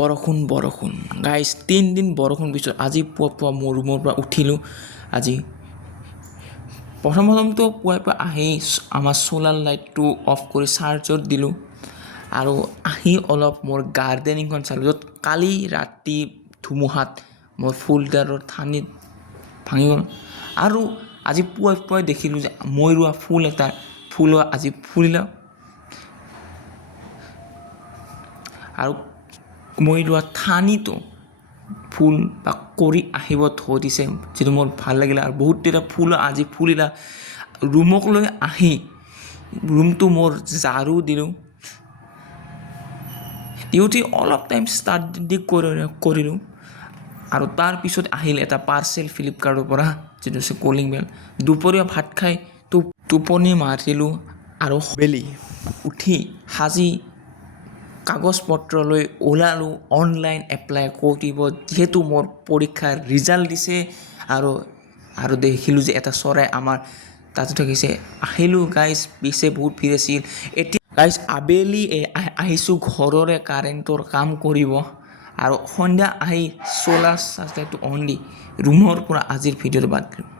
বৰষুণ গাইজ 3 দিন বৰষুণ পিছত আজি পুৱা মোৰ ৰুমৰ পৰা উঠিলোঁ। আজি প্ৰথমতো পুৱাই আহি আমাৰ চ'লাৰ লাইটটো অফ কৰি চাৰ্জত দিলোঁ আৰু আহি অলপ মোৰ গাৰ্ডেনিংখন চালোঁ, য'ত কালি ৰাতি ধুমুহাত মোৰ ফুলডালৰ ঠানিত ভাঙি গ'ল। আৰু আজি পুৱাই দেখিলোঁ যে মই ৰোৱা ফুল আজি ফুলিলে আৰু মই ৰোৱা ঠানিটো ফুল বা কৰি আহিব ধৰিছে, যিটো মোৰ ভাল লাগিলে। আৰু বহুত কেইটা ফুল আজি ফুলিলা। ৰুমক লৈ আহি ৰুমটো মোৰ ঝাৰু দিলোঁ, ডিউটি অলপ টাইম ষ্টাডি কৰিলোঁ আৰু তাৰপিছত আহিল এটা পাৰ্চেল ফ্লিপকাৰ্টৰ পৰা, যিটো হৈছে কলিং বেল। দুপৰীয়া ভাত খাই টোপনি মাৰিলোঁ আৰু বেলি উঠি সাজি কাগজ পত্ৰ লৈ ওলালোঁ অনলাইন এপ্লাই কৰিব, যিহেতু মোৰ পৰীক্ষাৰ ৰিজাল্ট দিছে। আৰু দেখিলোঁ যে এটা চৰাই আমাৰ তাতে থাকিছে। আহিলোঁ গাইজ, পিছে বহুত ভিৰ আছিল। এতিয়া গাইজ আবেলি আহিছোঁ ঘৰৰে কাৰেণ্টৰ কাম কৰিব আৰু সন্ধিয়া আহি চ'লাৰ চাৰ্জাৰটো অন দি ৰুমৰ পৰা আজিৰ ভিডিঅ'টো বাদ দিলোঁ।